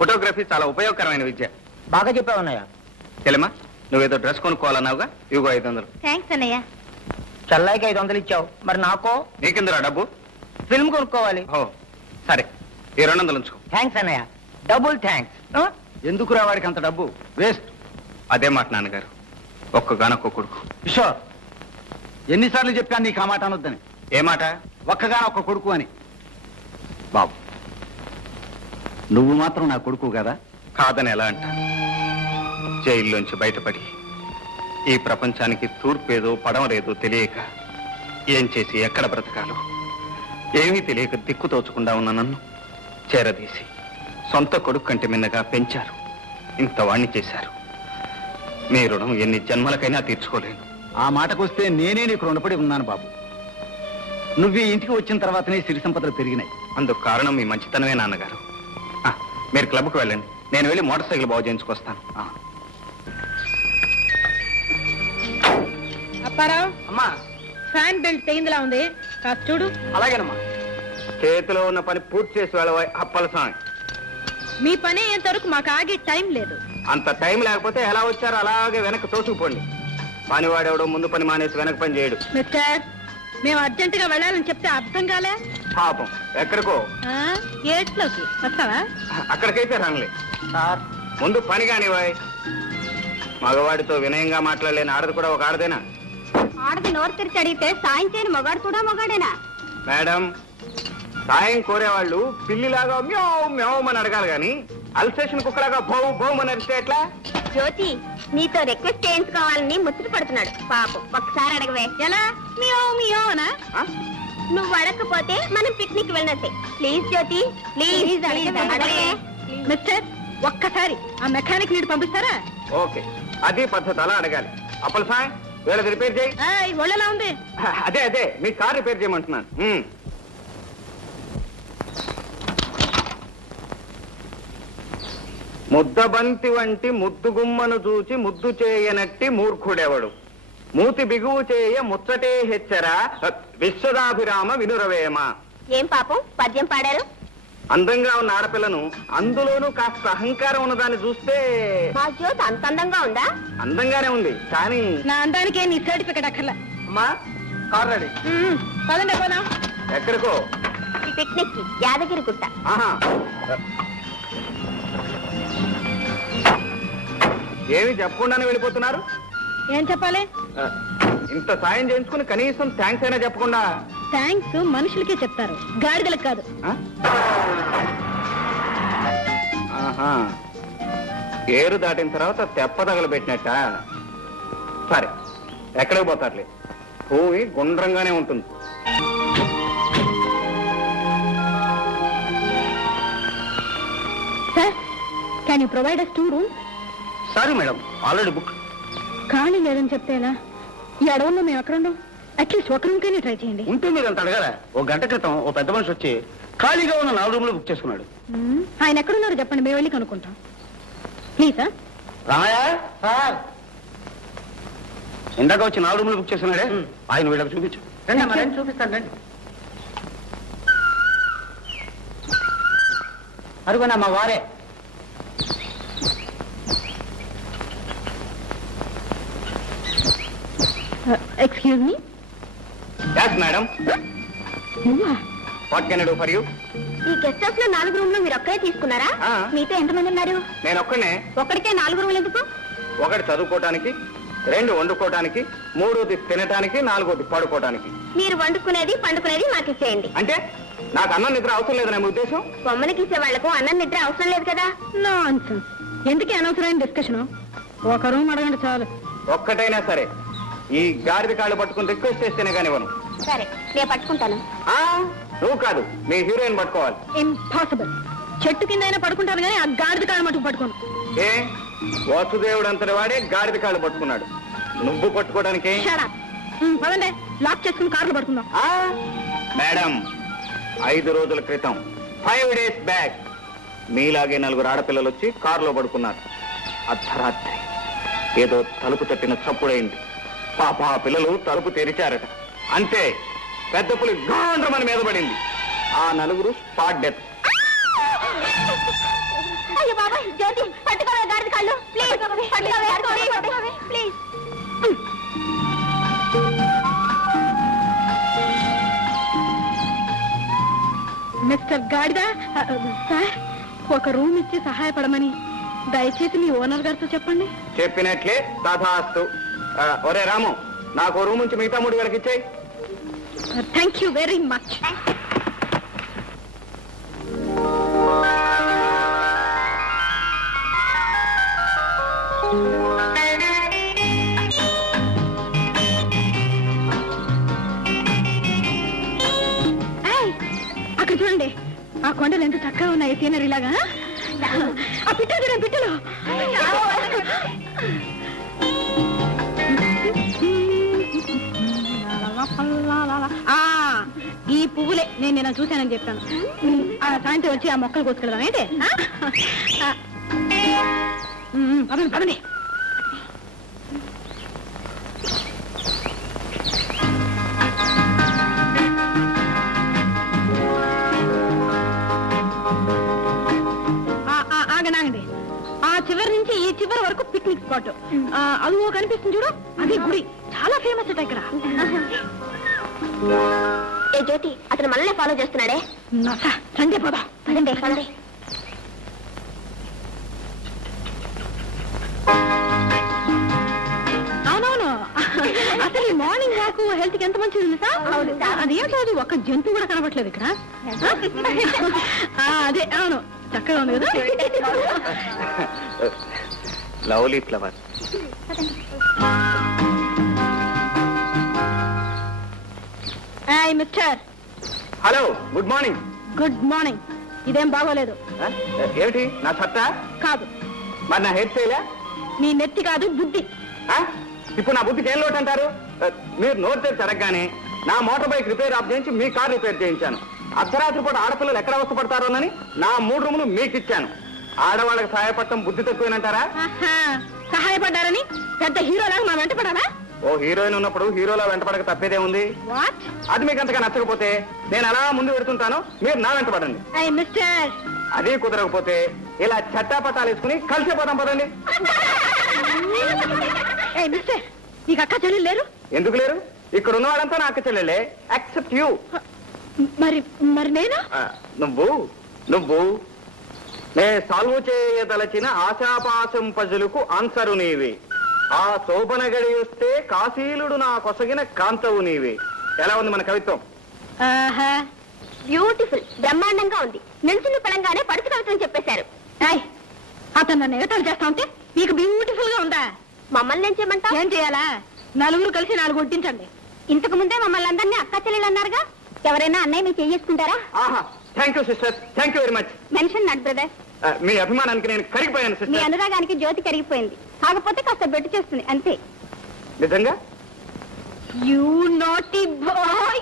Photography చాలా ఉపయోగకరమైన విద్య. బాగా చెప్పావు అన్నయ్య. చెల్లెమ్మా, నువ్వేదో డ్రెస్ కొనుక్కోవాలన్నావుగా, ఇవిగో 500. థ్యాంక్స్ అన్నయ్య. చెల్లాయికి 500 ఇచ్చావు, మరి నాకో నీకెందురా డబ్బు? ఫిల్మ్ కొనుక్కోవాలి. ఓ సరే, ఈ 200 ఉంచుకో. థ్యాంక్స్ అన్నయ్య, డబుల్ థ్యాంక్స్. ఎందుకురా వాడికి అంత డబ్బు? వేస్ట్. అదే మాట నాన్నగారు, ఒక్కగానొక్క కొడుకు. కిషోర్, ఎన్నిసార్లు చెప్పాను నీకు ఆ మాట అనొద్దని? ఏ మాట? ఒక్కగానొక్క కొడుకు అని. బాబు, నువ్వు మాత్రం నా కొడుకు కదా? కాదని ఎలా అంటాను? జైల్లోంచి బయటపడి ఈ ప్రపంచానికి తూర్పేదో పడమరేదో తెలియక ఏం చేసి ఎక్కడ బ్రతకాలో ఏమీ తెలియక దిక్కు తోచకుండా ఉన్న నన్ను చేరదీసి సొంత కొడుకు కంటే మిన్నగా పెంచారు, ఇంత వాణ్ణి చేశారు. మీ రుణం ఎన్ని జన్మలకైనా తీర్చుకోలేను. ఆ మాటకొస్తే నేనే నీకు రుణపడి ఉన్నాను బాబు. నువ్వు ఈ ఇంటికి వచ్చిన తర్వాతనే సిరి సంపదలు పెరిగినాయి. అందుకు కారణం మీ మంచితనమే నాన్నగారు. మీరు క్లబ్కు వెళ్ళండి, నేను వెళ్ళి మోటార్ సైకిల్ బాగు చేయించుకొస్తాను. అప్పారావు, అమ్మా. ఫ్యాన్ బెల్ట్ తెగిందిలా ఉంది, కాస్త చూడు. అలాగేనమ్మా. చేతిలో ఉన్న పని పూర్తి చేసి వెళ్ళవా అప్పల స్వామి. మీ పని అయ్యేంత వరకు మాకు ఆగే టైం లేదు. అంత టైం లేకపోతే ఎలా వచ్చారో అలాగే వెనక్కి తోసుకుపోండి. పనివాడెవడో ముందు పని మానేసి వెనక పని చేయడు. మిస్టర్, మేము అర్జెంటుగా వెళ్ళాలని చెప్తే అర్థం కాలే. పాపం ఎక్కడికో ఏట్లోకి వస్తావా? అక్కడికైతే రానులే. సార్, ముందు పని కానివాయ్. మగవాడితో వినయంగా మాట్లాడలేని ఆడది కూడా ఒక ఆడదేనా? ఆడది నోరు తెరిచి అడిగితే సాయం చేయని మొగాడు కూడా మొగాడేనా? మేడం, సాయం కోరేవాళ్ళు పిల్లిలాగా మ్యావ్ మ్యావ్ అని అడగాలి గాని అల్సేషన్ కుక్కలాగా భౌ భౌ అని అడిగితే ఎట్లా? జ్యోతి, నీతో రిక్వెస్ట్ చేయించుకోవాలని ముచ్చట పడుతున్నాడు. పాపం ఒక్కసారి అడగవే. ఎలా? మియావ్ మియావ్ అనా? నువ్వు అడగకపోతే మనం పిక్నిక్ వెళ్ళినట్టే. ప్లీజ్ జ్యోతి, ప్లీజ్ అడగవే. మిస్టర్, ఒక్కసారి ఆ మెకానిక్ నీడు పంపిస్తారా? ఓకే, అది పద్ధతి, అలా అడగాలి. అప్పల సాయం వీళ్ళది రిపేర్ చేయి. ఒళ్ళెలా ఉంది? అదే మీ కార్ రిపేర్ చేయమంటున్నాను. ముద్దబంతి వంటి ముద్దుగుమ్మను చూచి ముద్దు చేయనట్టి మూర్ఖుడెవడు, మూతి బిగువు చేయ ముచ్చటే హెచ్చరా విశ్వదాభిరామ వినురవేమ. ఏం పాపం పద్యం పాడారు? అందంగా ఉన్న ఆడపిల్లను, అందులోనూ కాస్త అహంకారం ఉన్నదాన్ని చూస్తే. మా జ్యోతి అంత అందంగా ఉందా? అందంగానే ఉంది, కానీ నా అందానికే నీ సర్టిఫికెట్ అక్కర్లా. అమ్మా, కార్ రెడీ. పదండి పోదాం. ఎక్కడికో పిక్నిక్ కి యాదగిరి గుట్ట. ఆహా, ఏమి చెప్పకుండానే వెళ్ళిపోతున్నారు? ఏం చెప్పాలి? ఇంత సాయం చేయించుకుని కనీసం థ్యాంక్స్ అయినా చెప్పకుండా. థ్యాంక్స్ మనుషులకే చెప్తారు, గాడిదలకు కాదు. ఆహా, ఏరు దాటిన తర్వాత తెప్ప తగలబెట్టినట్ట. సరే, ఎక్కడికి పోతారులే, భూమి గుండ్రంగానే ఉంటుంది. Sir, can you provide us 2 rooms? Sorry madam, already book. ఖాళీ లేదని చెప్తేలా? ఈ అడవుల్లో మేము ఎక్కడ ఉన్నాం? అట్లీస్ట్ ఒక రూమ్ కైనా ట్రై చేయండి. ఉంటే మీరు అంత అడగాల. ఓ గంట క్రితం ఓ పెద్ద మనిషి వచ్చి ఖాళీగా ఉన్న 4 రూములు బుక్ చేసుకున్నాడు. ఆయన ఎక్కడున్నారో చెప్పండి, మేము వెళ్ళి కనుక్కుంటాం. Please sir. రామయ్య సార్, ఇందాక వచ్చి 4 రూములు బుక్ చేసుకున్నాడే, ఆయన వీళ్ళకి చూపించు. చూపిస్తాను రండి. అరుగనా మా వారే. Excuse me. yes madam, what can I do for you? ఈ గెస్ట్ హౌస్ లో 4 రూమ్లు మీరు ఒక్కరే తీసుకున్నారా? మీతో ఎంతమంది ఉన్నారు? నేను ఒక్కనే. ఒక్కడికే 4 రూములు ఎందుకు? 1 చదువుకోవటానికి, 2 వండుకోవటానికి, 3 తినటానికి, 4 పడుకోవటానికి. మీరు వండుకునేది పండుకునేది మాకు ఇచ్చేయండి. అంటే నాకు అన్నం నిద్ర అవసరం లేదని మీ ఉద్దేశం? బొమ్మలకి ఇచ్చే వాళ్లకు అన్నం నిద్ర అవసరం లేదు కదా. నాన్సెన్స్. ఎందుకు అనవసరమైన డిస్కషన్? ఒక రూమ్ అడగండి చాలు. ఒక్కటైనా సరే, ఈ గాడిద కాళ్ళు పట్టుకుని రిక్వెస్ట్ చేస్తేనే కానివ్వను. సరే, నేను పట్టుకుంటాను. నువ్వు కాదు, మీ హీరోయిన్ పట్టుకోవాలి. ఇంపాసిబుల్. చెట్టు కింద అయినా పడుకుంటాను కానీ ఆ గాడిద కాళ్ళు మటుకు పట్టుకోను. ఏ వాసుదేవుడు అంతటి వాడే గాడిద కాళ్ళు పట్టుకున్నాడు, నువ్వు పట్టుకోవడానికి? పదండి, లాక్ చేసుకుని కార్లు పడుకుందాం. మేడం, 5 రోజుల క్రితం 5 days బ్యాక్ మీలాగే 4 ఆడపిల్లలు వచ్చి కారులో పడుకున్నారు. అర్ధరాత్రి ఏదో తలుపు తట్టిన చప్పుడైంది. పాప ఆ పిల్లలు తలుపు తెరిచారట. అంతే, పెద్ద పులి గాండ్రమని మీద పడింది. ఆ 4 స్పాట్ డెత్. అయ్యో మిస్టర్ గాడిదా, సార్ ఒక రూమ్ ఇచ్చి సహాయపడమని దయచేసి మీ ఓనర్ గారితో చెప్పండి. చెప్పినట్లే తథాస్తు. ఒరే రాము, నాకు రూమ్ నుంచి మిగతా 3 వేలకి ఇచ్చేయి. Thank you very much. అక్కడ చూడండి, ఆ కొండలు ఎంత చక్కగా ఉన్నాయి సీనరీ లాగా. ఆ పిట్టలు చూడండి, పిట్టలు. ఈ పువ్వులే నేను నిన్న చూశానని చెప్తాను. సాయంత్రం వచ్చి ఆ మొక్కలు కోసుకెళ్దాం ఏంటి? పదండి పదండి. ఆగండి, ఆ చివరి నుంచి ఈ చివరి వరకు పిక్నిక్ స్పాట్. అదిగో కనిపిస్తుంది చూడు, అదే గుడి, చాలా ఫేమస్ అట ఇక్కడ. ఏ జ్యోతి, అతను మనల్ని ఫాలో చేస్తున్నాడే. సండే పోదా. పదండి పదండి. అవునవును, అసలు ఈ మార్నింగ్ వాక్ హెల్త్ కి ఎంత మంచిది సార్. అదేం కాదు, ఒక్క జంతువు కూడా కనబట్లేదు ఇక్కడ. అదే అవును, చక్కగా ఉంది కదా. Lovely flower. Mister. Hello, good morning. Good morning. ఇదేం బాగోలేదు. ఏమిటి నా సత్తా? కాదు. మరి నా హెయిర్ స్టైలా? నీ నెత్తి కాదు, బుద్ధి. ఇప్పుడు నా బుద్ధికి ఏం లోటు అంటారు? మీరు నోరు తెరిచి అడగగానే నా మోటార్ బైక్ రిపేర్ ఆఫ్ చేయించి మీ కార్ రిపేర్ చేయించాను. అర్ధరాత్రి పూట ఆడపిల్లలు ఎక్కడ అవస్థపడతారోనని నా 3 రూములు మీకు ఇచ్చాను. ఆడవాళ్ళకి సహాయపడటం బుద్ధి తక్కువేనంటారా? సహాయపడ్డారని పెద్ద హీరోలాగా మా వెంట పడాలా? ఓ హీరోయిన్ ఉన్నప్పుడు హీరోలా వెంటపడక తప్పేదే ఉంది. అది మీకు అంతగా నచ్చకపోతే నేను అలా ముందు పెడుతుంటాను, మీరు నా వెంట పడండి. మిస్టర్, అదే కుదరకపోతే ఇలా చట్టాపట్టాలు వేసుకుని కలిసిపోతాం పదండి. మిస్టర్, నీకు అక్క చెల్లెలు లేరు? ఎందుకు లేరు? ఇక్కడ ఉన్న వాళ్ళంతా నా అక్క చెల్లెలే, యాక్సెప్ట్ యూ. మరి మరి నేను? నువ్వు నే సాల్వ్ చేయదలచిన ఆశాపాశం పజులకు ఆన్సరు నీవి. ఆ శోభన గడి వస్తే కాశీలుడు నా కొసగిన కాంతవు నీవి. ఎలా ఉంది మన కవిత్వం? బ్యూటిఫుల్, బ్రహ్మాండంగా ఉంది. నిల్చున్న పడంగానే పడుచు కవిత్వం చెప్పేశారు. అతను నన్ను ఎగతాలు చేస్తా ఉంటే మీకు బ్యూటిఫుల్ గా ఉందా? మమ్మల్ని ఏం చేయమంటావు? ఏం చేయాలా? నలుగురు కలిసి 4 కొట్టించండి. ఇంతకు ముందే మమ్మల్ని అందరినీ అక్క చెల్లెలు అన్నారుగా. ఎవరైనా అన్నయ్య మీరు చేసుకుంటారా? Thank you sister, thank you very much. Mention not brother. మీ అభిమానానికి నేను కరిగిపోయాను మీ సిస్టర్. అనురాగానికి జ్యోతి కరిగిపోయింది, కాకపోతే కాస్త బెట్టు చేస్తుంది అంతే. నిజంగా? You naughty boy.